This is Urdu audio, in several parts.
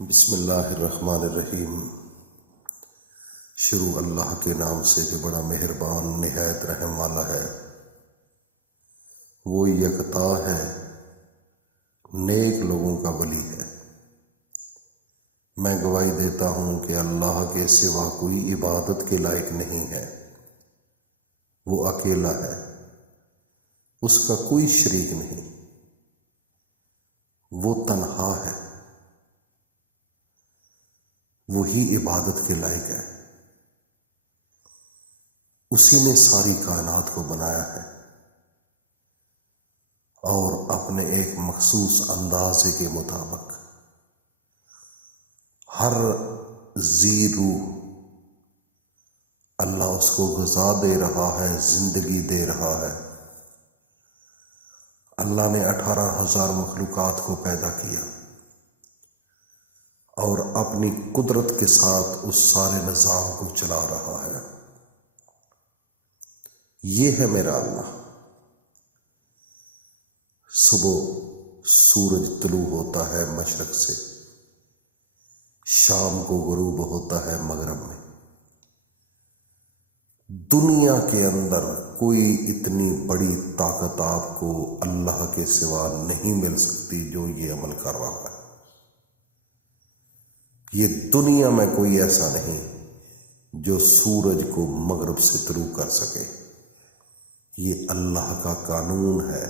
بسم اللہ الرحمن الرحیم۔ شروع اللہ کے نام سے جو بڑا مہربان نہایت رحم والا ہے۔ وہ یکتا ہے، نیک لوگوں کا ولی ہے۔ میں گواہی دیتا ہوں کہ اللہ کے سوا کوئی عبادت کے لائق نہیں ہے۔ وہ اکیلا ہے، اس کا کوئی شریک نہیں، وہ تنہا ہے، وہی عبادت کے لائق ہے۔ اسی نے ساری کائنات کو بنایا ہے اور اپنے ایک مخصوص اندازے کے مطابق ہر ذی روح اللہ اس کو غذا دے رہا ہے، زندگی دے رہا ہے۔ اللہ نے 18,000 مخلوقات کو پیدا کیا اور اپنی قدرت کے ساتھ اس سارے نظام کو چلا رہا ہے۔ یہ ہے میرا اللہ۔ صبح سورج طلوع ہوتا ہے مشرق سے، شام کو غروب ہوتا ہے مغرب میں۔ دنیا کے اندر کوئی اتنی بڑی طاقت آپ کو اللہ کے سوا نہیں مل سکتی جو یہ عمل کر رہا ہے۔ یہ دنیا میں کوئی ایسا نہیں جو سورج کو مغرب سے طلوع کر سکے۔ یہ اللہ کا قانون ہے۔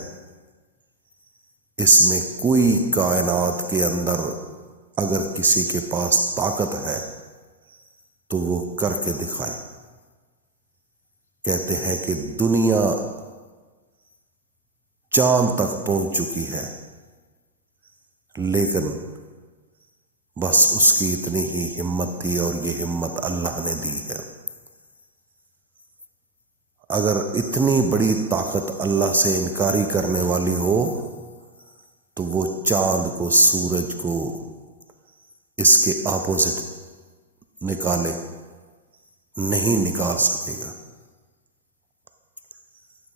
اس میں کوئی کائنات کے اندر اگر کسی کے پاس طاقت ہے تو وہ کر کے دکھائے۔ کہتے ہیں کہ دنیا چاند تک پہنچ چکی ہے، لیکن بس اس کی اتنی ہی ہمت تھی اور یہ ہمت اللہ نے دی ہے۔ اگر اتنی بڑی طاقت اللہ سے انکاری کرنے والی ہو تو وہ چاند کو، سورج کو اس کے اپوزٹ نکالے، نہیں نکال سکے گا۔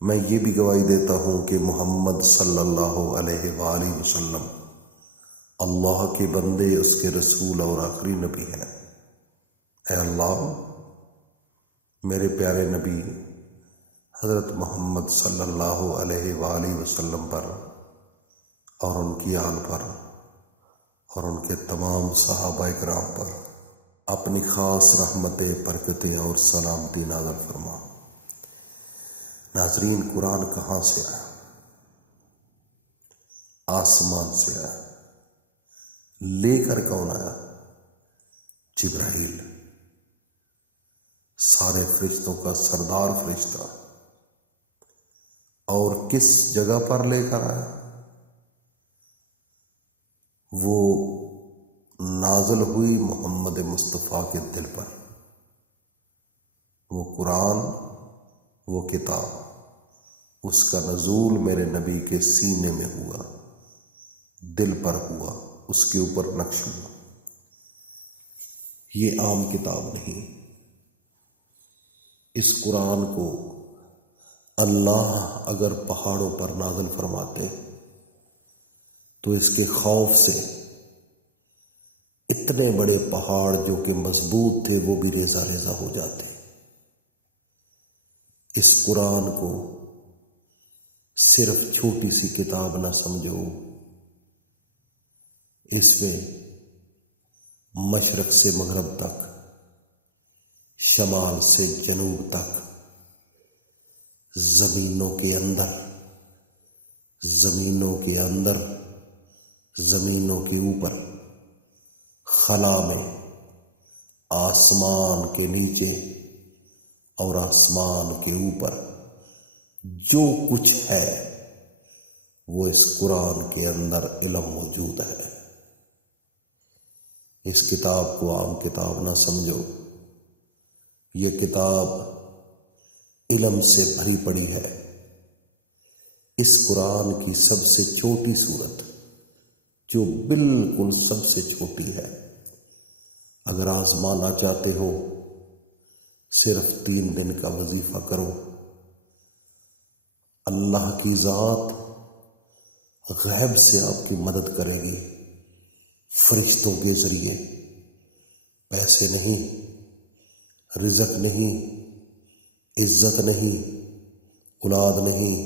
میں یہ بھی گواہی دیتا ہوں کہ محمد صلی اللہ علیہ وآلہ وسلم اللہ کے بندے، اس کے رسول اور آخری نبی ہیں۔ اے اللہ، میرے پیارے نبی حضرت محمد صلی اللہ علیہ وآلہ وسلم پر اور ان کی آل پر اور ان کے تمام صحابہ اکرام پر اپنی خاص رحمتیں، برکتیں اور سلامتی نازل فرما۔ ناظرین، قرآن کہاں سے آیا؟ آسمان سے آیا۔ لے کر کون آیا؟ جبرائیل، سارے فرشتوں کا سردار فرشتہ۔ اور کس جگہ پر لے کر آیا؟ وہ نازل ہوئی محمد مصطفیٰ کے دل پر۔ وہ قرآن، وہ کتاب، اس کا نزول میرے نبی کے سینے میں ہوا، دل پر ہوا، اس کے اوپر نقش ہوا۔ یہ عام کتاب نہیں۔ اس قرآن کو اللہ اگر پہاڑوں پر نازل فرماتے تو اس کے خوف سے اتنے بڑے پہاڑ جو کہ مضبوط تھے وہ بھی ریزہ ریزہ ہو جاتے۔ اس قرآن کو صرف چھوٹی سی کتاب نہ سمجھو، اس میں مشرق سے مغرب تک، شمال سے جنوب تک، زمینوں کے اندر، زمینوں کے اندر، زمینوں کے اوپر، خلا میں، آسمان کے نیچے اور آسمان کے اوپر جو کچھ ہے وہ اس قرآن کے اندر علم موجود ہے۔ اس کتاب کو عام کتاب نہ سمجھو۔ یہ کتاب علم سے بھری پڑی ہے۔ اس قرآن کی سب سے چھوٹی صورت، جو بالکل سب سے چھوٹی ہے، اگر آزمانا چاہتے ہو صرف 3 دن کا وظیفہ کرو۔ اللہ کی ذات غیب سے آپ کی مدد کرے گی، فرشتوں کے ذریعے، پیسے نہیں، رزق نہیں، عزت نہیں، اولاد نہیں،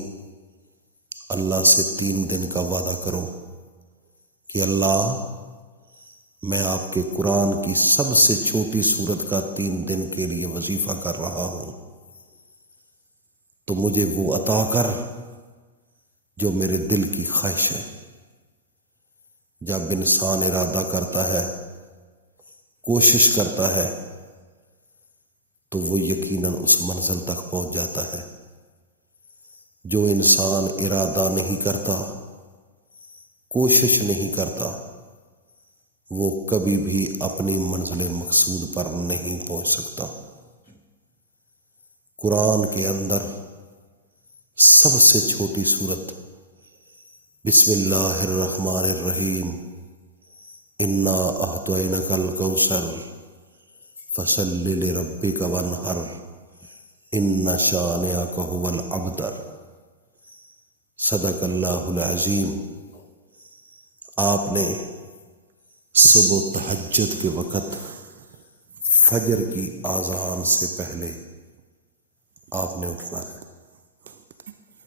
اللہ سے 3 دن کا وعدہ کرو کہ اللہ میں آپ کے قرآن کی سب سے چھوٹی سورت کا 3 دن کے لیے وظیفہ کر رہا ہوں، تو مجھے وہ عطا کر جو میرے دل کی خواہش ہے۔ جب انسان ارادہ کرتا ہے، کوشش کرتا ہے، تو وہ یقیناً اس منزل تک پہنچ جاتا ہے۔ جو انسان ارادہ نہیں کرتا، کوشش نہیں کرتا، وہ کبھی بھی اپنی منزل مقصود پر نہیں پہنچ سکتا۔ قرآن کے اندر سب سے چھوٹی سورت بسم اللہ الرحمن الرحیم، انا اعطیناک الکوثر فصل لربک وانحر ان شانئک ھو الابتر، صدق اللہ العظیم۔ آپ نے صبح تہجد کے وقت فجر کی اذان سے پہلے آپ نے اٹھنا ہے،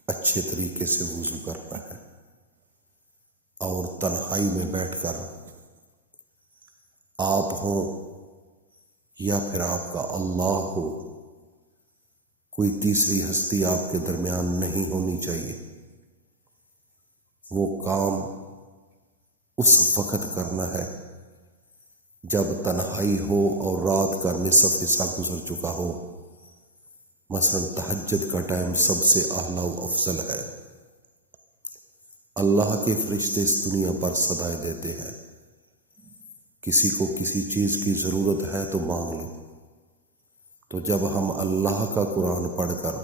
اچھے طریقے سے وضو کرنا ہے، اور تنہائی میں بیٹھ کر آپ ہوں یا پھر آپ کا اللہ ہو، کوئی تیسری ہستی آپ کے درمیان نہیں ہونی چاہیے۔ وہ کام اس وقت کرنا ہے جب تنہائی ہو اور رات کا نصف حصہ گزر چکا ہو۔ مثلا تہجد کا ٹائم سب سے اعلیٰ و افضل ہے۔ اللہ کے فرشتے اس دنیا پر صدائے دیتے ہیں، کسی کو کسی چیز کی ضرورت ہے تو مانگ لو۔ تو جب ہم اللہ کا قرآن پڑھ کر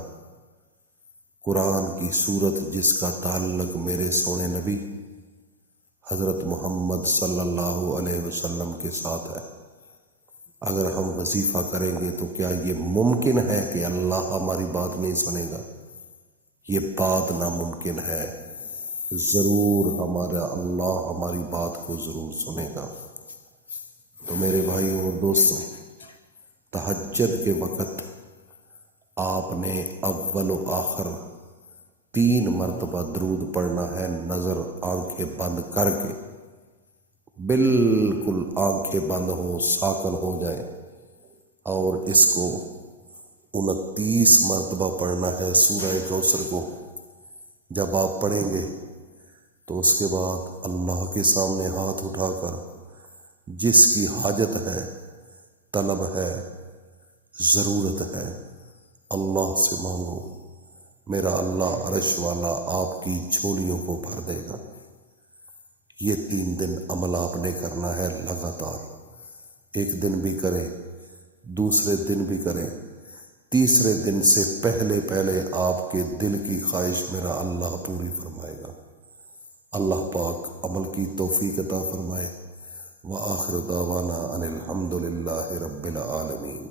قرآن کی سورت جس کا تعلق میرے سونے نبی حضرت محمد صلی اللہ علیہ وسلم کے ساتھ ہے، اگر ہم وظیفہ کریں گے تو کیا یہ ممکن ہے کہ اللہ ہماری بات نہیں سنے گا؟ یہ بات ناممکن ہے۔ ضرور ہمارا اللہ ہماری بات کو ضرور سنے گا۔ تو میرے بھائیوں اور دوستوں، تہجد کے وقت آپ نے اول و آخر 3 مرتبہ درود پڑھنا ہے، نظر آنکھیں بند کر کے، بالکل آنکھیں بند ہوں، ساکن ہو جائیں، اور اس کو 29 مرتبہ پڑھنا ہے سورہ کوثر کو۔ جب آپ پڑھیں گے تو اس کے بعد اللہ کے سامنے ہاتھ اٹھا کر جس کی حاجت ہے، طلب ہے، ضرورت ہے، اللہ سے مانگو، میرا اللہ عرش والا آپ کی جھولیوں کو بھر دے گا۔ یہ 3 دن عمل آپ نے کرنا ہے لگاتار، 1 دن بھی کریں، دوسرے دن بھی کریں، تیسرے دن سے پہلے آپ کے دل کی خواہش میرا اللہ پوری فرمائے گا۔ اللہ پاک عمل کی توفیق عطا فرمائے۔ وآخر دعوانا ان الحمد للہ رب العالمین۔